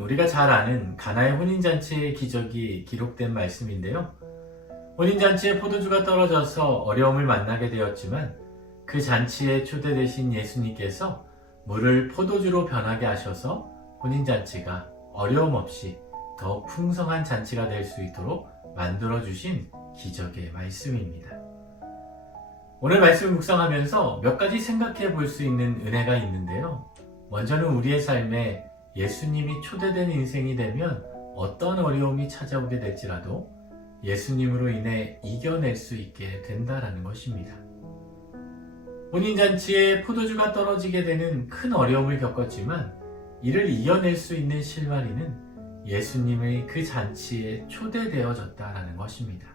우리가 잘 아는 가나의 혼인잔치의 기적이 기록된 말씀인데요. 혼인잔치에 포도주가 떨어져서 어려움을 만나게 되었지만 그 잔치에 초대되신 예수님께서 물을 포도주로 변하게 하셔서 혼인잔치가 어려움 없이 더욱 풍성한 잔치가 될 수 있도록 만들어주신 기적의 말씀입니다. 오늘 말씀을 묵상하면서 몇 가지 생각해 볼 수 있는 은혜가 있는데요. 먼저는 우리의 삶에 예수님이 초대된 인생이 되면 어떤 어려움이 찾아오게 될지라도 예수님으로 인해 이겨낼 수 있게 된다라는 것입니다. 혼인잔치에 포도주가 떨어지게 되는 큰 어려움을 겪었지만 이를 이겨낼 수 있는 실마리는 예수님의 그 잔치에 초대되어졌다라는 것입니다.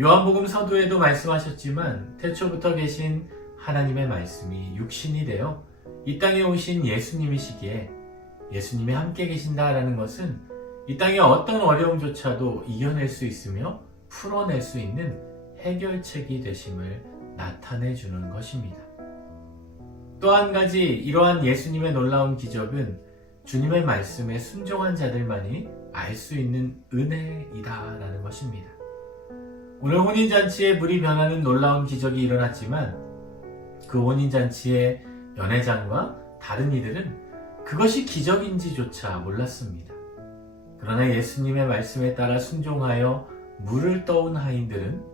요한복음 서두에도 말씀하셨지만 태초부터 계신 하나님의 말씀이 육신이 되어 이 땅에 오신 예수님이시기에 예수님이 함께 계신다라는 것은 이 땅의 어떤 어려움조차도 이겨낼 수 있으며 풀어낼 수 있는 해결책이 되심을 나타내 주는 것입니다. 또 한 가지 이러한 예수님의 놀라운 기적은 주님의 말씀에 순종한 자들만이 알 수 있는 은혜이다라는 것입니다. 오늘 혼인잔치에 물이 변하는 놀라운 기적이 일어났지만 그 혼인잔치의 연회장과 다른 이들은 그것이 기적인지조차 몰랐습니다. 그러나 예수님의 말씀에 따라 순종하여 물을 떠온 하인들은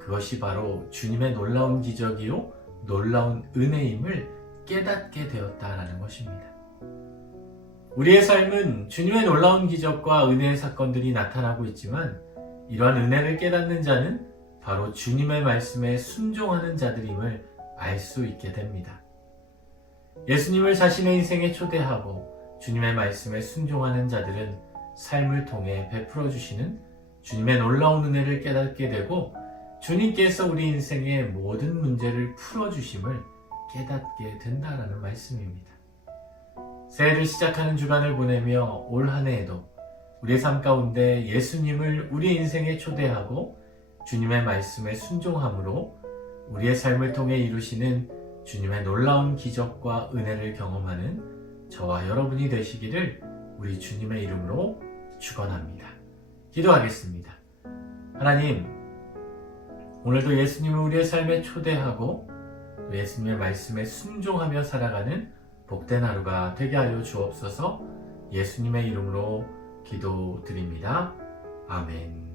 그것이 바로 주님의 놀라운 기적이요, 놀라운 은혜임을 깨닫게 되었다라는 것입니다. 우리의 삶은 주님의 놀라운 기적과 은혜의 사건들이 나타나고 있지만 이러한 은혜를 깨닫는 자는 바로 주님의 말씀에 순종하는 자들임을 알 수 있게 됩니다. 예수님을 자신의 인생에 초대하고 주님의 말씀에 순종하는 자들은 삶을 통해 베풀어 주시는 주님의 놀라운 은혜를 깨닫게 되고 주님께서 우리 인생의 모든 문제를 풀어 주심을 깨닫게 된다라는 말씀입니다. 새해를 시작하는 주간을 보내며 올 한 해에도 우리의 삶 가운데 예수님을 우리 인생에 초대하고 주님의 말씀에 순종함으로 우리의 삶을 통해 이루시는 주님의 놀라운 기적과 은혜를 경험하는 저와 여러분이 되시기를 우리 주님의 이름으로 축원합니다. 기도하겠습니다. 하나님, 오늘도 예수님을 우리의 삶에 초대하고 또 예수님의 말씀에 순종하며 살아가는 복된 하루가 되게 하여 주옵소서 예수님의 이름으로 기도드립니다. 아멘.